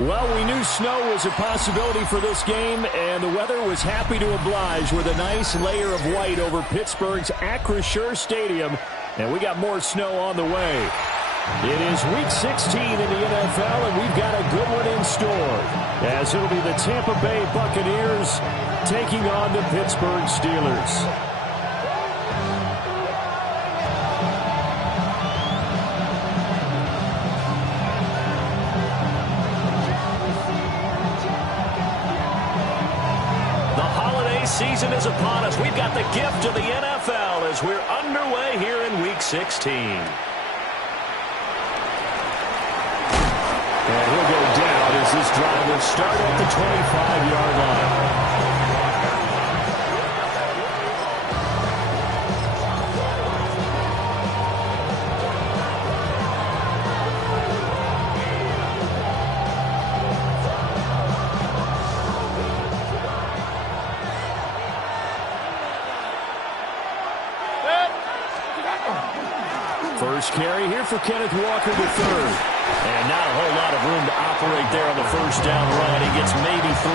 Well, we knew snow was a possibility for this game, and the weather was happy to oblige with a nice layer of white over Pittsburgh's Acrisure Stadium, and we got more snow on the way. It is Week 16 in the NFL, and we've got a good one in store, as it'll be the Tampa Bay Buccaneers taking on the Pittsburgh Steelers. Season is upon us. We've got the gift of the NFL as we're underway here in Week 16. And he'll go down as this drive will start at the 25-yard line. First carry here for Kenneth Walker III. And not a whole lot of room to operate there on the first down run. He gets maybe 3.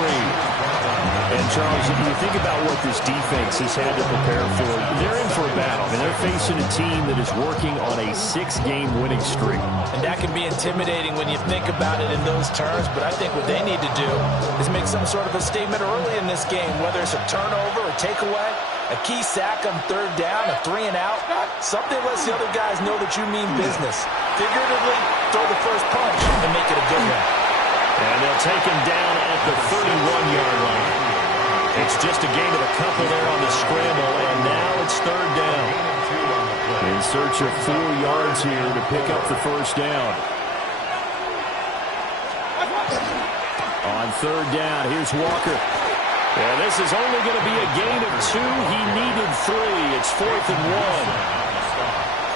And, Charles, if you think about what this defense has had to prepare for, they're in for a battle. I mean, they're facing a team that is working on a 6-game winning streak. And that can be intimidating when you think about it in those terms, but I think what they need to do is make some sort of a statement early in this game, whether it's a turnover, a takeaway, a key sack on third down, a 3-and-out, something lets the other guys know that you mean business. Figuratively, throw the first punch and make it a good one. And they'll take him down at the 31-yard line. It's just a gain of a couple there on the scramble, and now it's third down. In search of 4 yards here to pick up the first down. On third down, here's Walker. Yeah, this is only going to be a gain of 2. He needed 3. It's 4th and 1.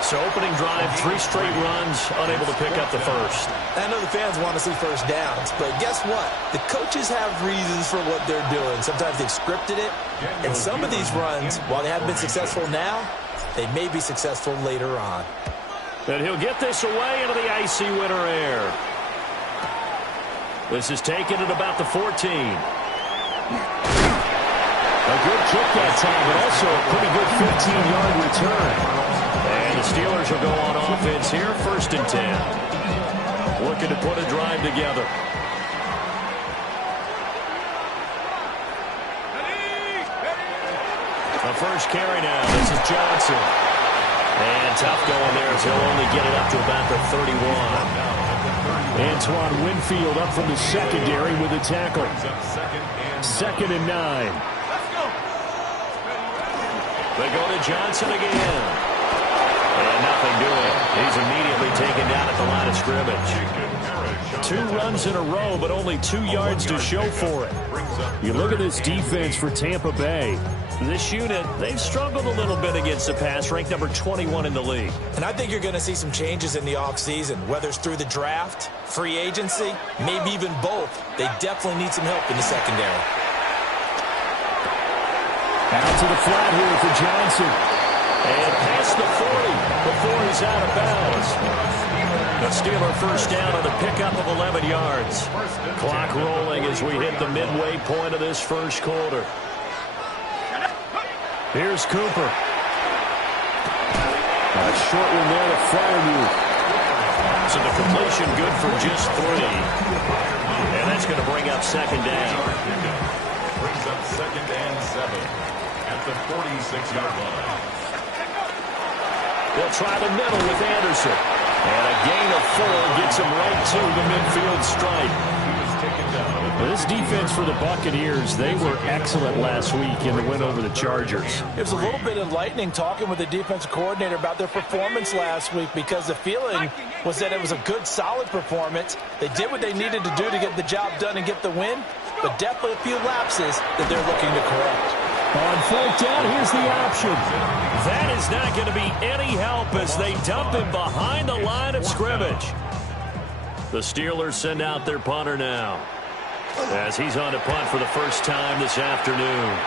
So opening drive, 3 straight runs, unable to pick up the first. I know the fans want to see first downs, but guess what? The coaches have reasons for what they're doing. Sometimes they've scripted it, and some of these runs, while they haven't been successful now, they may be successful later on. And he'll get this away into the icy winter air. This is taken at about the 14. A good kick that time, but also a pretty good 15-yard return. And the Steelers will go on offense here, 1st and 10. Looking to put a drive together. The first carry now. This is Johnson. And tough going there as he'll only get it up to about the 31. Antoine Winfield up from the secondary with a tackle. 2nd and 9. They go to Johnson again. And nothing doing. He's immediately taken down at the line of scrimmage. 2 runs in a row, but only 2 yards to show for it. You look at this defense for Tampa Bay. This unit, they've struggled a little bit against the pass, ranked number 21 in the league. And I think you're going to see some changes in the offseason, whether it's through the draft, free agency, maybe even both. They definitely need some help in the secondary. Out to the flat here for Johnson. And past the 40 before he's out of bounds. The Steeler first down on the pickup of 11 yards. Clock rolling as we hit the midway point of this first quarter. Here's Cooper. A short one there to Freiermuth. So the completion good for just 3. And that's going to bring up 2nd down. Brings up 2nd and 7 at the 46-yard line. They'll try the middle with Anderson. And a gain of 4 gets him right to the midfield stripe. This defense for the Buccaneers, they were excellent last week in the win over the Chargers. It was a little bit enlightening talking with the defensive coordinator about their performance last week because the feeling was that it was a good, solid performance. They did what they needed to do to get the job done and get the win, but definitely a few lapses that they're looking to correct. On 4th down, here's the option. That is not going to be any help as they dump him behind the line of scrimmage. The Steelers send out their punter now, as he's on to punt for the first time this afternoon.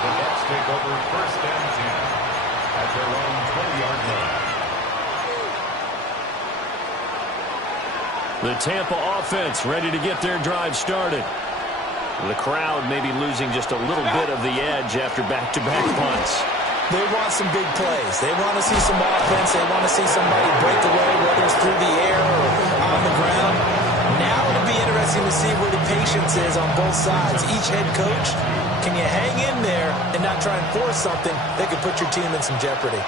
The Bucs take over 1st and 10 at their own 20-yard line. The Tampa offense ready to get their drive started. The crowd may be losing just a little bit of the edge after back-to-back punts. They want some big plays. They want to see some offense. They want to see somebody break away, whether it's through the air or on the ground. Now it'll be interesting to see where the patience is on both sides. Each head coach, can you hang in there and not try and force something that could put your team in some jeopardy?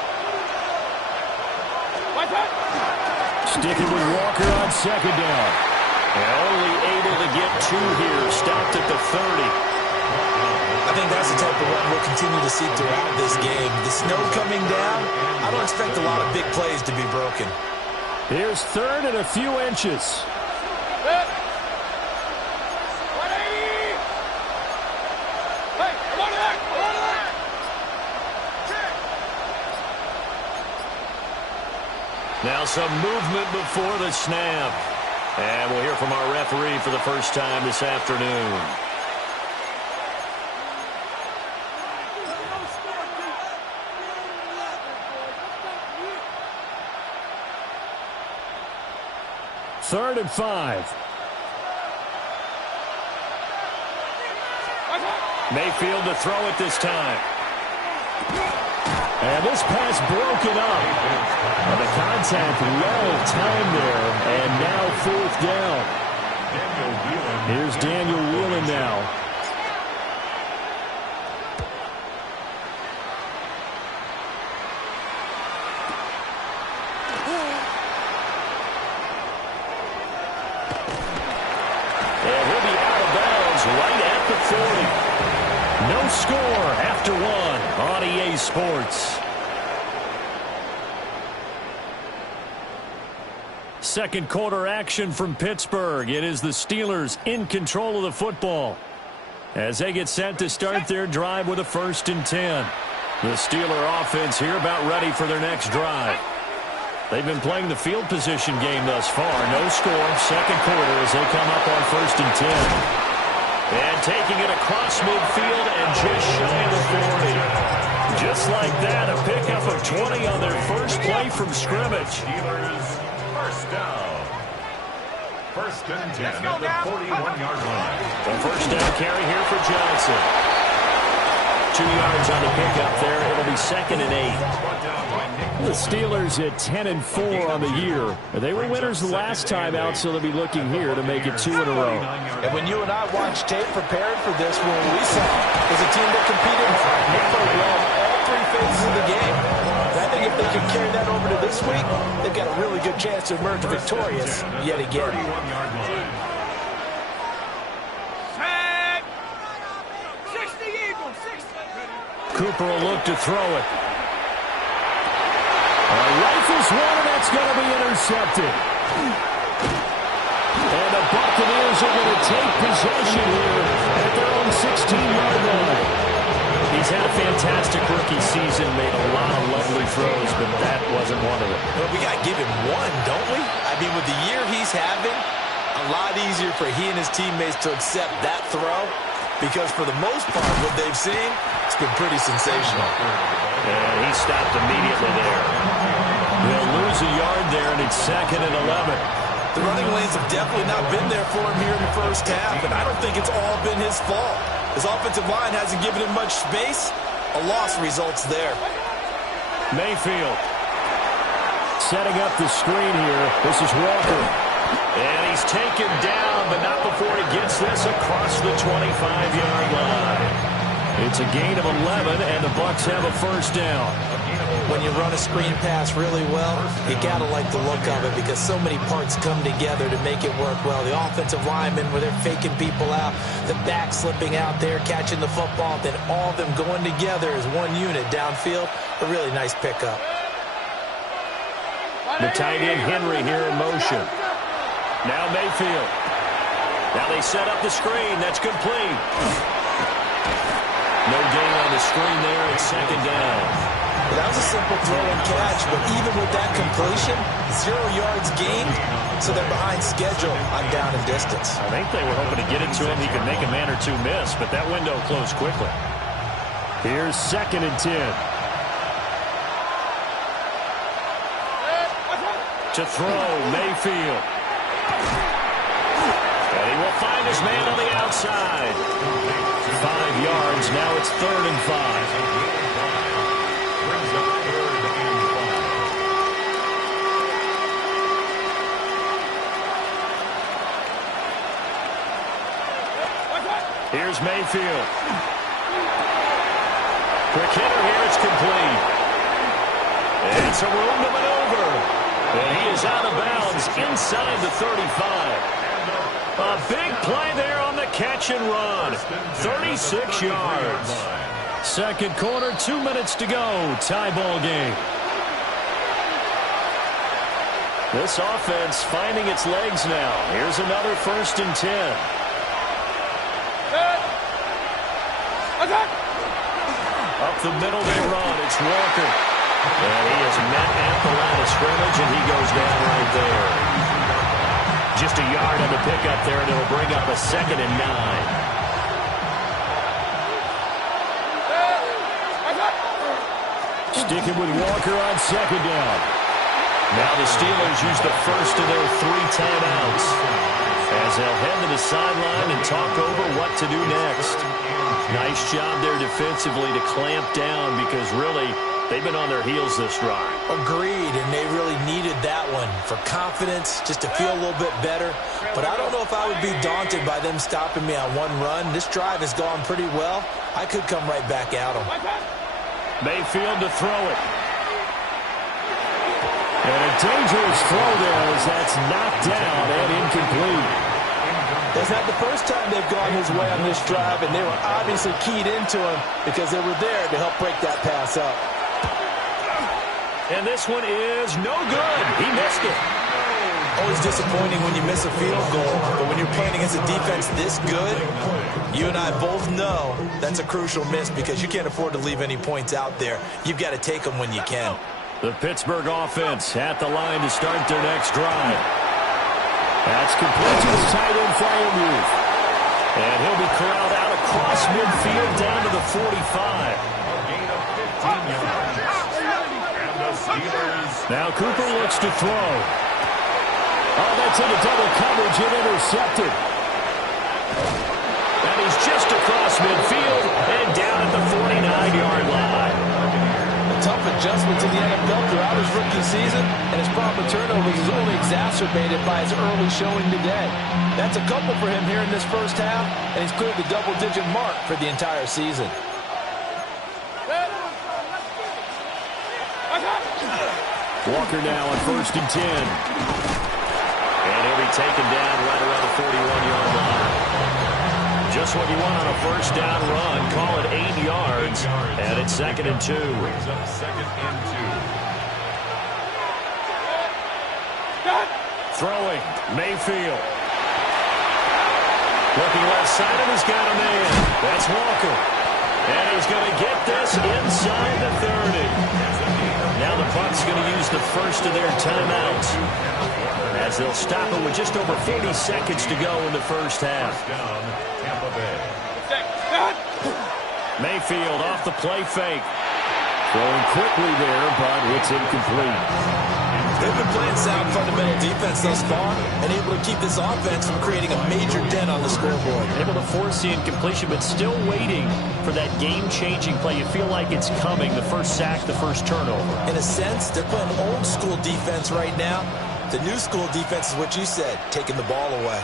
Sticking with Walker on second down. And only able to get 2 here. Stopped at the 30. I think that's the type of run we'll continue to see throughout this game. The snow coming down, I don't expect a lot of big plays to be broken. Here's 3rd and a few inches. Now some movement before the snap. And we'll hear from our referee for the first time this afternoon. Third and 5. Mayfield to throw it this time. And this pass broken up. And the contact well timed there. And now 4th down. Here's Daniel Whelan now. And he'll be out of bounds right at the 40. No score after 1 on EA Sports. Second quarter action from Pittsburgh. It is the Steelers in control of the football as they get set to start their drive with a 1st and 10. The Steeler offense here about ready for their next drive. They've been playing the field position game thus far. No score. Second quarter as they come up on 1st and 10. And taking it across midfield and just shy of the 40. Just like that, a pickup of 20 on their first play from scrimmage. Steelers first down. 1st and 10 at the 41-yard line. A first down carry here for Johnson. 2 yards on the pickup there. It'll be 2nd and 8. The Steelers at 10-4 on the year. They were winners the last time out, so they'll be looking here to make it 2 in a row. And when you and I watched tape preparing for this, what we saw was a team that competed well all 3 phases of the game. And I think if they can carry that over to this week, they've got a really good chance to emerge victorious yet again. 31-yard line. Cooper will look to throw it. Rifles one, and that's going to be intercepted. And the Buccaneers are going to take possession here at their own 16-yard line. He's had a fantastic rookie season, made a lot of lovely throws, but that wasn't one of them. Well, we got to give him one, don't we? I mean, with the year he's having, a lot easier for he and his teammates to accept that throw, because for the most part, what they've seen, it's been pretty sensational. And he stopped immediately there. They'll lose a yard there, and it's 2nd and 11. The running lanes have definitely not been there for him here in the first half, and I don't think it's all been his fault. His offensive line hasn't given him much space. A loss results there. Mayfield setting up the screen here. This is Walker. And he's taken down, but not before he gets this across the 25-yard line. It's a gain of 11, and the Bucs have a first down. When you run a screen pass really well, you got to like the look of it because so many parts come together to make it work well. The offensive linemen, where they're faking people out, the back slipping out there, catching the football, then all of them going together as one unit downfield. A really nice pickup. The tight end Henry here in motion. Now Mayfield. Now they set up the screen. That's complete. No gain on the screen there. It's 2nd down. Well, that was a simple throw and catch, but even with that completion, 0 yards gained, so they're behind schedule on down and distance. I think they were hoping to get it to him. He could make a man or two miss, but that window closed quickly. Here's 2nd and 10. To throw, Mayfield. And he will find his man on the outside. 5 yards. Now it's 3rd and 5. Brings up 3rd and 5. Here's Mayfield. Quick hitter here. It's complete. It's a room to maneuver. And he is out of bounds inside the 35. A big play there on the catch and run. 36 yards. Second quarter, 2 minutes to go. Tie ball game. This offense finding its legs now. Here's another 1st and 10. Up the middle they run. It's Walker. And he is met at the line of scrimmage, and he goes down right there. Just a yard on the pickup there, and it'll bring up a 2nd and 9. Sticking with Walker on 2nd down. Now the Steelers use the first of their 3 timeouts as they'll head to the sideline and talk over what to do next. Nice job there defensively to clamp down because really they've been on their heels this drive. Agreed, and they really needed that one for confidence, just to feel a little bit better. But I don't know if I would be daunted by them stopping me on one run. This drive has gone pretty well. I could come right back at them. Mayfield to throw it. And a dangerous throw there as that's knocked down and incomplete. It's not the first time they've gone his way on this drive, and they were obviously keyed into him because they were there to help break that pass up. And this one is no good. He missed it. Always disappointing when you miss a field goal, but when you're playing against a defense this good, you and I both know that's a crucial miss because you can't afford to leave any points out there. You've got to take them when you can. The Pittsburgh offense at the line to start their next drive. That's complete to his tight end, Freiermuth. And he'll be corralled out across midfield down to the 45. A gain of 15 yards. And the Steelers. Now Cooper looks to throw. Oh, that's into double coverage and intercepted. And he's just across midfield and down at the 49-yard line. A tough adjustment to the NFL throughout his rookie season, and his problem with turnovers is only exacerbated by his early showing today. That's a couple for him here in this first half, and he's cleared the double-digit mark for the entire season. Walker now on 1st and 10. And he'll be taken down right around the 41-yard line. Just what you want on a first down run. Call it 8 yards. And it's 2nd and 2. Brings up 2nd and 2. Throwing. Mayfield. Looking left side, and he's got a man. That's Walker. And he's going to get this inside the 30. Now the Bucs going to use the first of their timeouts as they'll stop it with just over 40 seconds to go in the first half. Down, Tampa Bay. Mayfield off the play fake. Throwing quickly there, but it's incomplete. They've been playing sound fundamental defense thus far and able to keep this offense from creating a major dent on the scoreboard. Able to force the incompletion, but still waiting for that game-changing play. You feel like it's coming, the first sack, the first turnover. In a sense, they're playing old school defense right now. The new school defense is what you said, taking the ball away.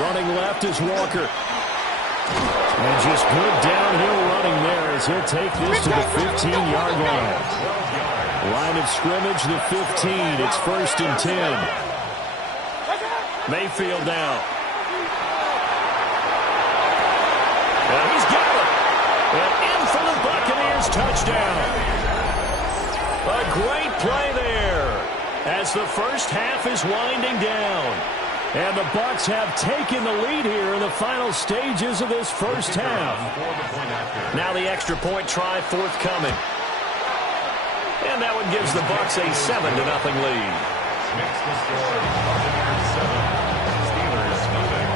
Running left is Walker. And just good downhill running there as he'll take this to the 15-yard line. Line of scrimmage, the 15. It's 1st and 10. Mayfield now. And he's got it. And in for the Buccaneers touchdown. A great play there as the first half is winding down. And the Bucs have taken the lead here in the final stages of this first half. Now the extra point try forthcoming. And that one gives the Bucs a 7-0 lead. Makes the score Buccaneers 7, Steelers nothing.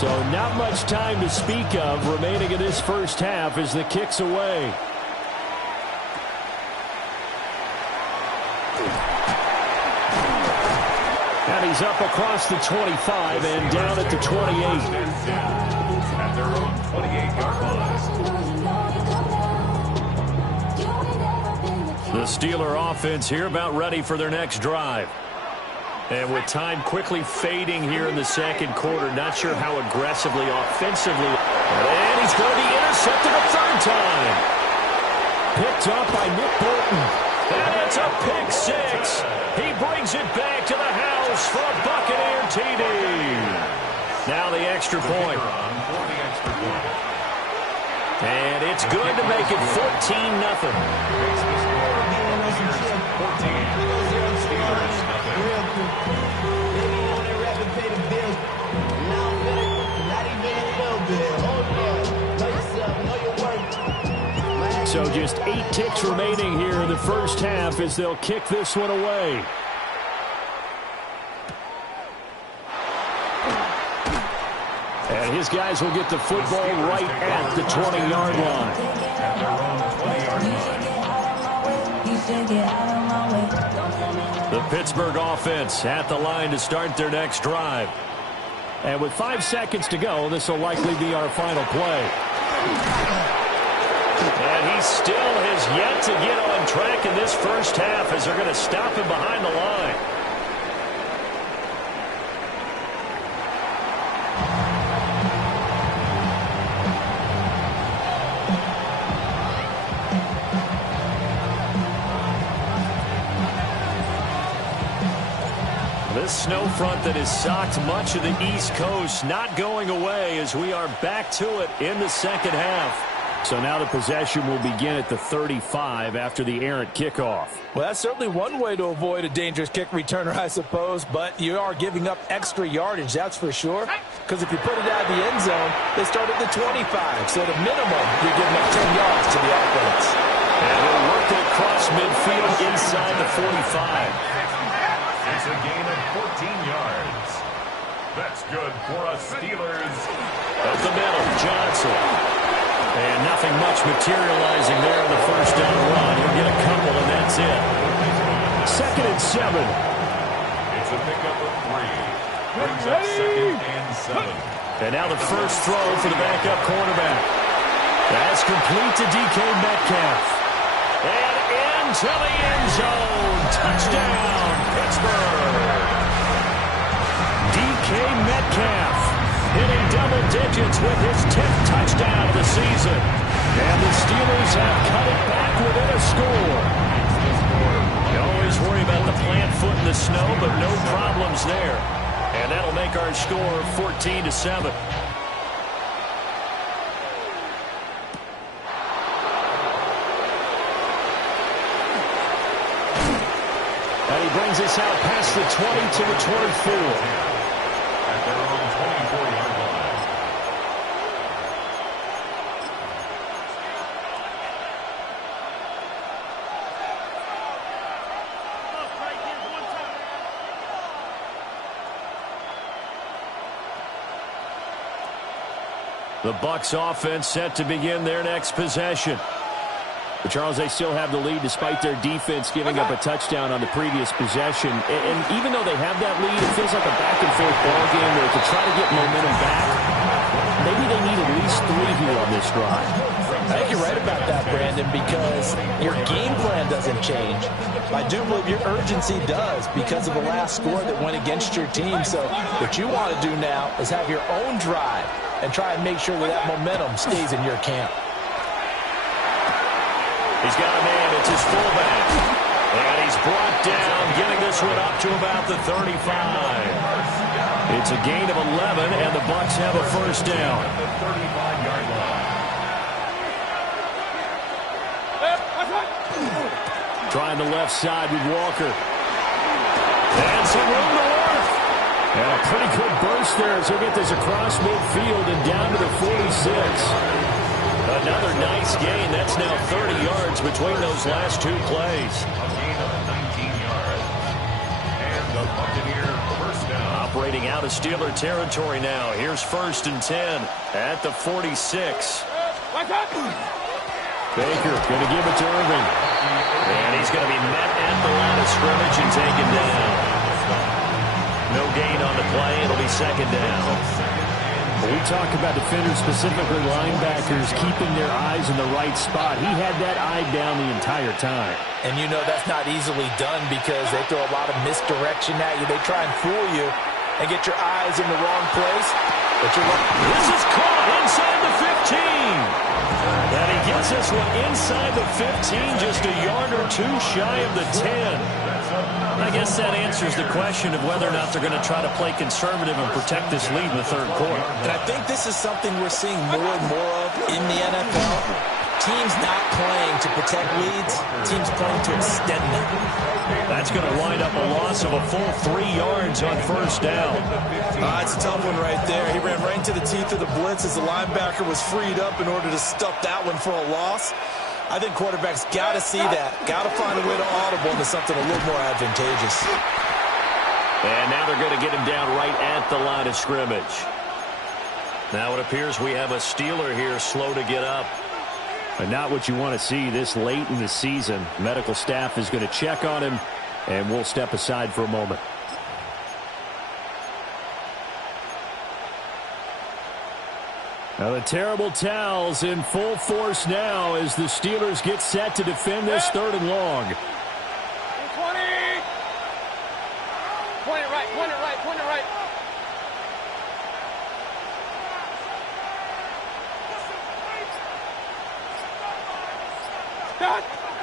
So not much time to speak of remaining in this first half as the kick's away. And he's up across the 25 and down at the 28. At their own 28-yard line. The Steeler offense here about ready for their next drive. And with time quickly fading here in the second quarter, not sure how aggressively, offensively. And he's going to be intercepted a third time. Picked up by Nick Bolton. And it's a pick six. He brings it back to the house for a Buccaneer TD. Now the extra point. And it's good to make it 14-0. So just 8 ticks remaining here in the first half as they'll kick this one away. And his guys will get the football right at the 20-yard line. The Pittsburgh offense at the line to start their next drive. And with 5 seconds to go, this will likely be our final play. And he still has yet to get on track in this first half as they're going to stop him behind the line. This snow front that has socked much of the East Coast not going away as we are back to it in the second half. So now the possession will begin at the 35 after the errant kickoff. Well, that's certainly one way to avoid a dangerous kick returner, I suppose, but you are giving up extra yardage, that's for sure. Because if you put it out of the end zone, they start at the 25. So the minimum, you're giving up 10 yards to the offense. And we'll work it across midfield inside the 45. It's a gain of 14 yards. That's good for us Steelers. Up the middle, Johnson. And nothing much materializing there in the first down run. He'll get a couple, and that's it. 2nd and 7. It's a pickup of 3. Brings up 2nd and 7. And now the first throw for the backup quarterback. That's complete to DK Metcalf. And into the end zone. Touchdown, Pittsburgh. DK Metcalf hitting double digits with his 10th touchdown of the season. And the Steelers have cut it back within a score. You always worry about the plant foot in the snow, but no problems there. And that'll make our score 14-7. And he brings us out past the 20 to the 24. At their own 24-yard line. The Bucs offense set to begin their next possession. But Charles, they still have the lead despite their defense giving up a touchdown on the previous possession. And even though they have that lead, it feels like a back-and-forth ball game where to try to get momentum back, maybe they need at least 3 here on this drive. I think you're right about that, Brandon, because your game plan doesn't change. I do believe your urgency does because of the last score that went against your team. So what you want to do now is have your own drive and try and make sure that momentum stays in your camp. He's got a man. It's his fullback. And he's brought down, getting this one up to about the 35. It's a gain of 11, and the Bucs have a first down. At the 35-yard line. Trying the left side with Walker. And some room to work. And a pretty good burst there as he'll get this across midfield and down to the 46. Another nice gain. That's now 30 yards between those last 2 plays. A gain of 19 yards. And the Buccaneer first down. operating out of Steeler territory now. Here's 1st and 10 at the 46. Baker going to give it to Irving. And he's going to be met at the line of scrimmage and taken down. No gain on the play. It'll be 2nd down. We talk about defenders, specifically linebackers, keeping their eyes in the right spot. He had that eye down the entire time. And you know that's not easily done because they throw a lot of misdirection at you. They try and fool you and get your eyes in the wrong place. But you're like, this is caught inside the 15. And he gets this one inside the 15, just a yard or two shy of the 10. I guess that answers the question of whether or not they're going to try to play conservative and protect this lead in the 3rd quarter. And I think this is something we're seeing more and more of in the NFL. Teams not playing to protect leads, teams playing to extend them. That's going to wind up a loss of a full 3 yards on 1st down. It's a tough one right there. He ran right into the teeth of the blitz as the linebacker was freed up in order to stuff that one for a loss. I think quarterbacks got to see that. Got to find a way to audible into something a little more advantageous. And now they're going to get him down right at the line of scrimmage. Now it appears we have a Steeler here slow to get up. And not what you want to see this late in the season. Medical staff is going to check on him, and we'll step aside for a moment. Now the terrible towels in full force now as the Steelers get set to defend this 3rd and long. 20. Point it right, point it right, point it right.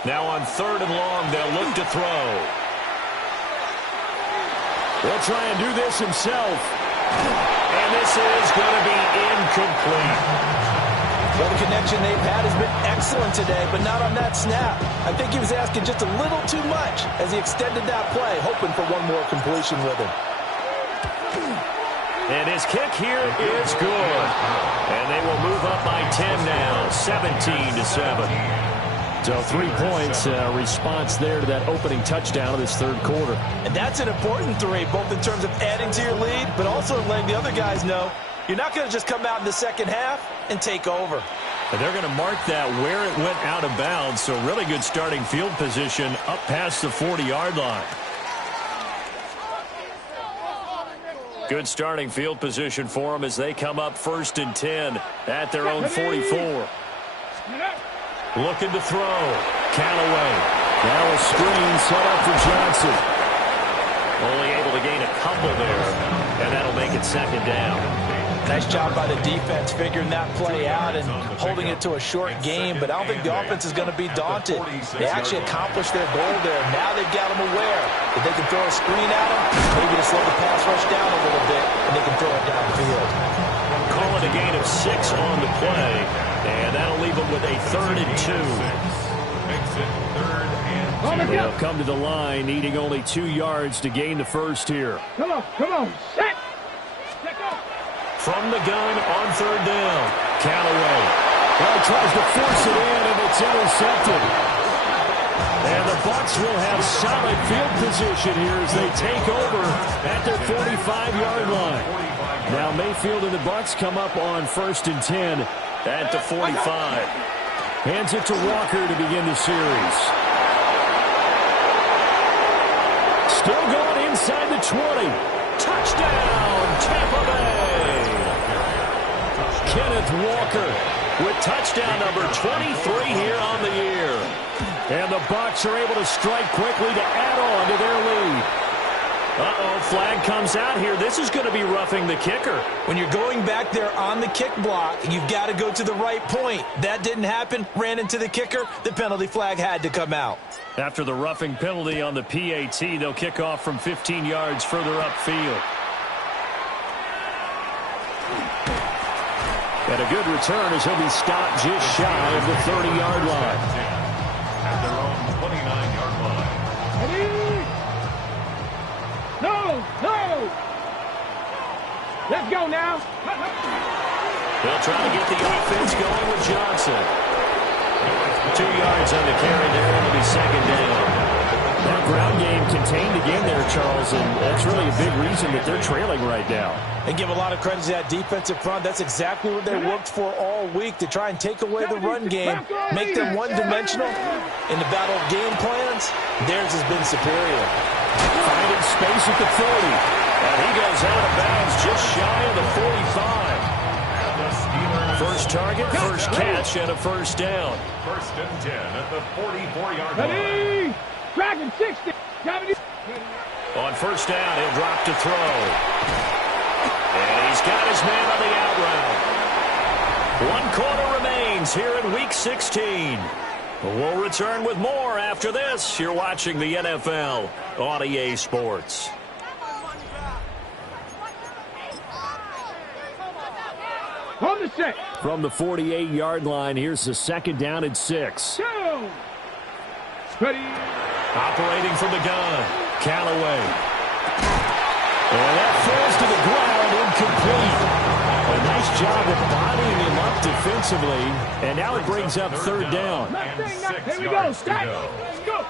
Now on 3rd and long, they'll look to throw. He'll try and do this himself. And this is going to be incomplete. Well, the connection they've had has been excellent today, but not on that snap. I think he was asking just a little too much as he extended that play, hoping for one more completion with him. And his kick here is good. And they will move up by 10 now, 17-7. So 3 points, response there to that opening touchdown of this 3rd quarter. And that's an important 3, both in terms of adding to your lead, but also letting the other guys know you're not going to just come out in the 2nd half and take over. And they're going to mark that where it went out of bounds, so really good starting field position up past the 40-yard line. Good starting field position for them as they come up 1st and 10 at their own 44. Looking to throw. Callaway. Now a screen set up for Johnson. Only able to gain a couple there, and that'll make it 2nd down. Nice job by the defense figuring that play out and holding it to a short game, but I don't think the offense is going to be daunted. They actually accomplished their goal there. Now they've got them aware that they can throw a screen at them, maybe to slow the pass rush down a little bit, and they can throw it downfield. Call it a gain of 6 on the play, and that'll leave them with a 3rd and 2. They'll come to the line, needing only 2 yards to gain the 1st here. Come on, set. From the gun on 3rd down, Callaway. Well, tries to force it in, and it's intercepted. And the Bucs will have solid field position here as they take over at their 45-yard line. Now Mayfield and the Bucs come up on 1st and 10 at the 45. Hands it to Walker to begin the series. Still going inside the 20. Touchdown, Tampa Bay. Kenneth Walker with touchdown number 23 here on the year. And the Bucs are able to strike quickly to add on to their lead. Uh-oh, flag comes out here. This is going to be roughing the kicker. When you're going back there on the kick block, you've got to go to the right point. That didn't happen. Ran into the kicker. The penalty flag had to come out. After the roughing penalty on the PAT, they'll kick off from 15 yards further upfield. And a good return as he'll be stopped just shy of the 30-yard line. At their own 29-yard line. Ready? No! Let's go now. They'll try to get the offense going with Johnson. 2 yards on the carry there. It'll be 2nd down. That ground game contained again there, Charles, and that's really a big reason that they're trailing right now. And give a lot of credit to that defensive front. That's exactly what they worked for all week, to try and take away the run game, make them one-dimensional. In the battle of game plans, theirs has been superior. Finding space at the 30. And he goes out of bounds just shy of the 45. First target, first catch, and a first down. First and 10 at the 44-yard line. Dragon 60. On first down, he'll drop to throw. And he's got his man on the out route. 1 quarter remains here in Week 16. We'll return with more after this. You're watching the NFL on EA Sports. Hold the set. From the 48-yard line, here's the second down and 6. Go. Ready. Operating from the gun, Callaway. And that falls to the ground, incomplete. A nice job of bodying him up defensively. And now it brings up third down. Here we go. Start. Let's go.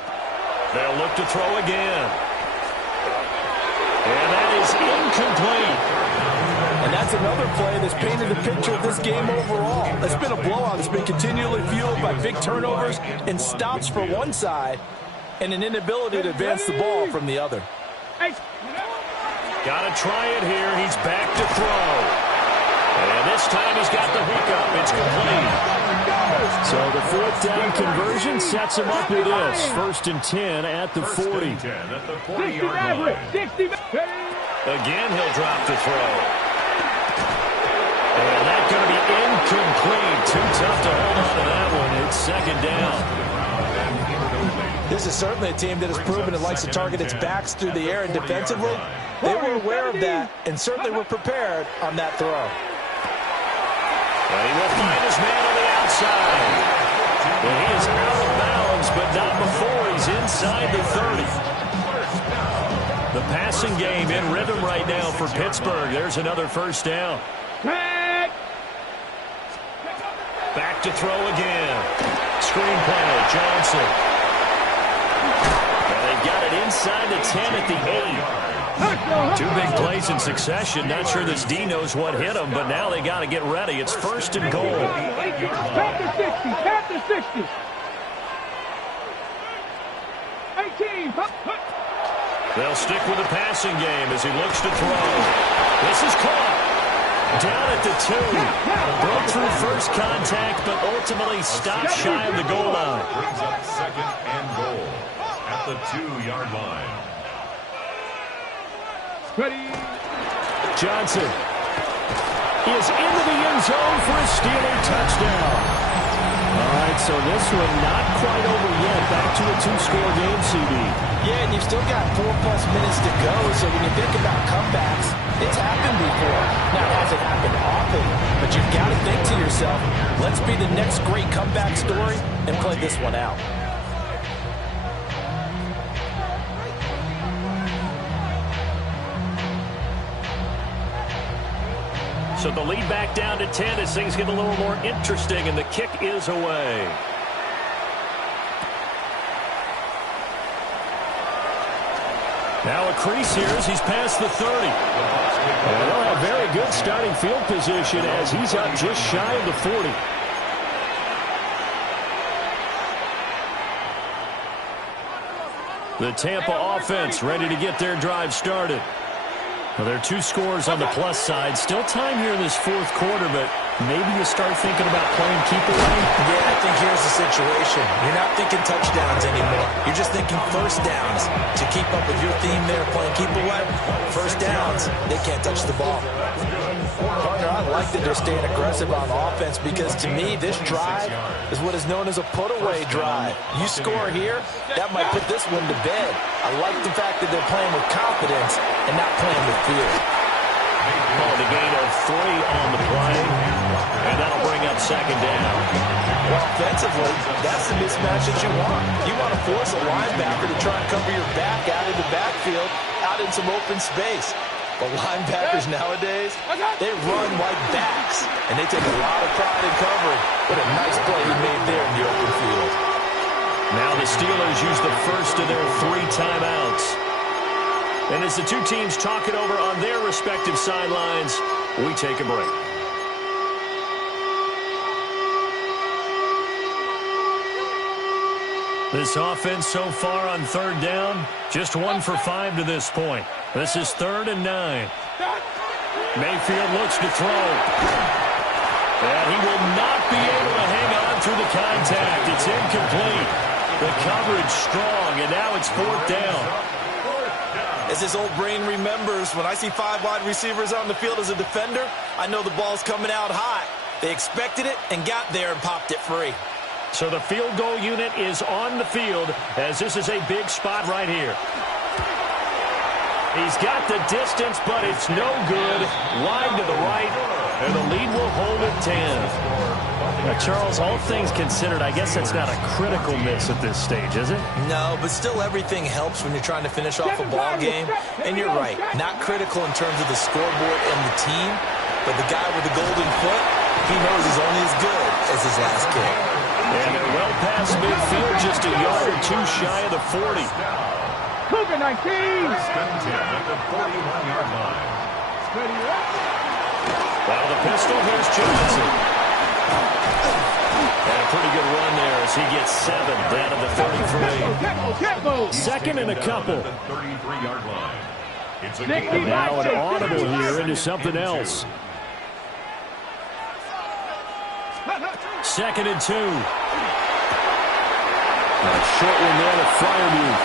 They'll look to throw again. And that is incomplete. And that's another play that's painted the picture of this game overall. It's been a blowout. It's been continually fueled by big turnovers and stops for one side and an inability to advance the ball from the other. Got to try it here. He's back to throw. And this time he's got the hookup. It's complete. So the fourth down conversion sets him up with this. First and 10 at the 40. First and 10 at the 40-yard line. 60. Again, he'll drop to throw. And that's going to be incomplete. Too tough to hold on to that one. It's second down. This is certainly a team that has proven it likes to target its backs through the air, and defensively, they were aware of that and certainly were prepared on that throw. And he will find his man on the outside. And he is out of bounds, but not before he's inside the 30. The passing game in rhythm right now for Pittsburgh. There's another first down. Back to throw again. Screen play, Johnson. And they've got it inside the 10 at the 8. Two big plays in succession. Not sure this D knows what hit them, but now they got to get ready. It's first and goal. Tap the 60. Tap the 60. 18. They'll stick with the passing game as he looks to throw. This is caught. Down at the 2. Broke through first contact, but ultimately stopped shy of the goal line. Brings up second and goal at the 2-yard line. Ready. Johnson is into the end zone for a Steeler touchdown. All right, so this one not quite over yet. Back to a 2-score game, CD. Yeah, and you've still got 4+ minutes to go, so when you think about comebacks, it's happened before. Now, it hasn't happened often, but you've got to think to yourself, let's be the next great comeback story and play this one out. So the lead back down to 10 as things get a little more interesting, and the kick is away. Now a crease here as he's past the 30. And they'll have very good starting field position as he's up just shy of the 40. The Tampa offense ready to get their drive started. Well, there are 2 scores on the plus side. Still time here in this fourth quarter, but maybe you start thinking about playing keep away. Yeah, I think here's the situation. You're not thinking touchdowns anymore. You're just thinking first downs. To keep up with your theme there, playing keep away, first downs, they can't touch the ball. Partner, I like that they're staying aggressive on offense because to me, this drive is what is known as a put-away drive. You score here, that might put this one to bed. I like the fact that they're playing with confidence and not playing with fear. The gain of 3 on the play, and that'll bring up second down. Well, offensively, that's the mismatch that you want. You want to force a linebacker to try and cover your back out of the backfield, out in some open space. But linebackers nowadays, they run like backs, and they take a lot of pride in covering. What a nice play he made there in the open field. Now the Steelers use the first of their 3 timeouts. And as the two teams talk it over on their respective sidelines, we take a break. This offense so far on third down, just 1 for 5 to this point. This is 3rd and 9. Mayfield looks to throw. And he will not be able to hang on through the contact. It's incomplete. The coverage strong, and now it's 4th down. As his old brain remembers, when I see 5 wide receivers on the field as a defender, I know the ball's coming out high. They expected it and got there and popped it free. So the field goal unit is on the field as this is a big spot right here. He's got the distance, but it's no good. Wide to the right, and the lead will hold at 10. Now, Charles, all things considered, I guess that's not a critical miss at this stage, is it? No, but still everything helps when you're trying to finish off a ball game. And you're right, not critical in terms of the scoreboard and the team, but the guy with the golden foot, he knows he's only as good as his last kick. And they're well past midfield, just a yard or two shy of the 40. Cougar 19. First and 10 at the 41-yard line. Well, the pistol, here's Johnson. And a pretty good run there as he gets 7 down to the 33. Second and a couple. 33-yard line. It's a Now an audible here into something else. 2nd and 2. A short one there to Freiermuth.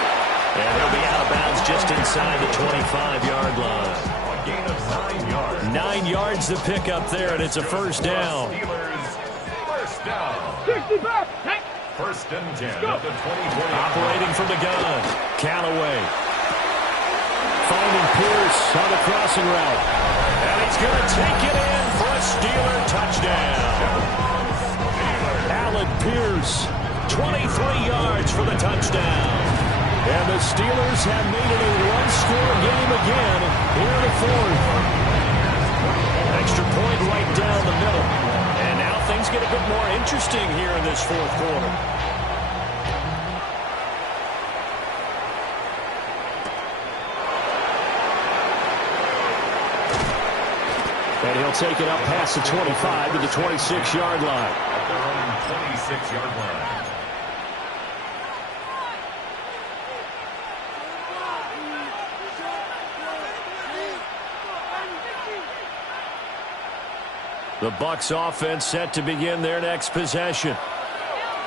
And he'll be out of bounds just inside the 25-yard line. A gain of 9 yards. 9 yards to pick up there, and it's a first down. Steelers, first down. 65. First and 10 at the 24-yard Operating from the gun, Callaway. Finding Pierce on the crossing route. And he's going to take it in for a Steeler touchdown. Alec Pierce, 23 yards for the touchdown. And the Steelers have made it a one-score game again here in the 4th. Extra point right down the middle. And now things get a bit more interesting here in this 4th quarter. And he'll take it up past the 25 to the 26-yard line. at their own 26-yard line. The Bucs offense set to begin their next possession.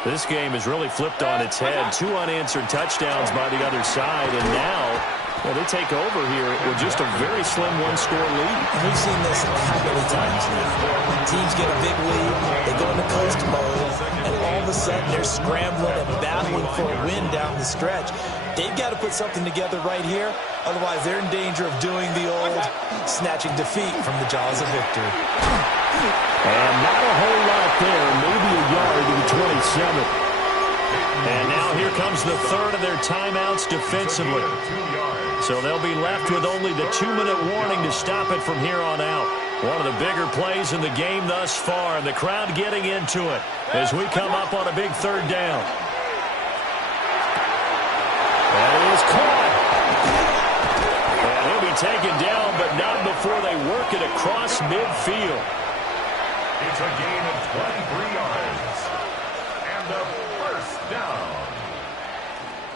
This game has really flipped on its head. 2 unanswered touchdowns by the other side, and now they take over here with just a very slim one-score lead. We've seen this how many times now. Teams get a big lead, they go into coast mode, and all of a sudden they're scrambling and battling for a win down the stretch. They've got to put something together right here, otherwise they're in danger of doing the old snatching defeat from the jaws of victory. And not a whole lot there, maybe a yard to the 27. And now here comes the third of their timeouts defensively. So they'll be left with only the 2-minute warning to stop it from here on out. One of the bigger plays in the game thus far, and the crowd getting into it as we come up on a big third down. That is caught. And he'll be taken down, but not before they work it across midfield. It's a gain of 23 yards. And a first down.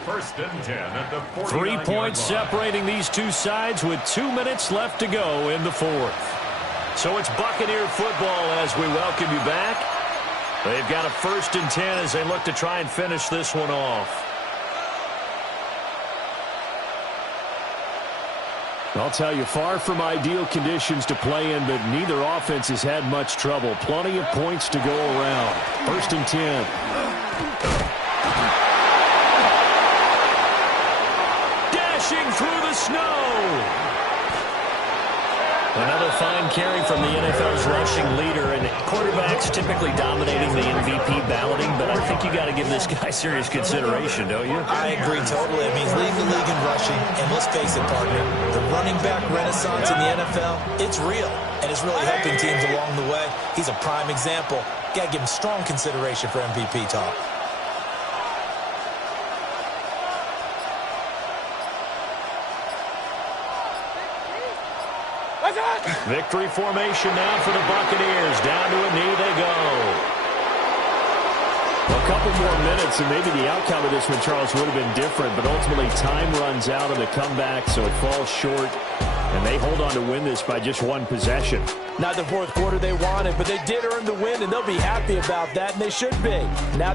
First and 10 at the 49-yard 3 line. points separating these two sides with 2 minutes left to go in the fourth. So it's Buccaneer football as we welcome you back. They've got a 1st and 10 as they look to try and finish this one off. I'll tell you, far from ideal conditions to play in, but neither offense has had much trouble. Plenty of points to go around. 1st and 10. Dashing through the snow. Another fine carry from the NFL's rushing leader, and quarterbacks typically dominating the MVP balloting, but I think you got to give this guy serious consideration, don't you? I agree totally. I mean, he's leading the league in rushing, and let's face it, partner, the running back renaissance in the NFL, it's real, and it's really helping teams along the way. He's a prime example. Got to give him strong consideration for MVP talk. Victory formation now for the Buccaneers. Down to a knee they go. A couple more minutes, and maybe the outcome of this one, Charles, would have been different, but ultimately time runs out on the comeback, so it falls short, and they hold on to win this by just one possession. Not the fourth quarter they wanted, but they did earn the win, and they'll be happy about that, and they should be. Now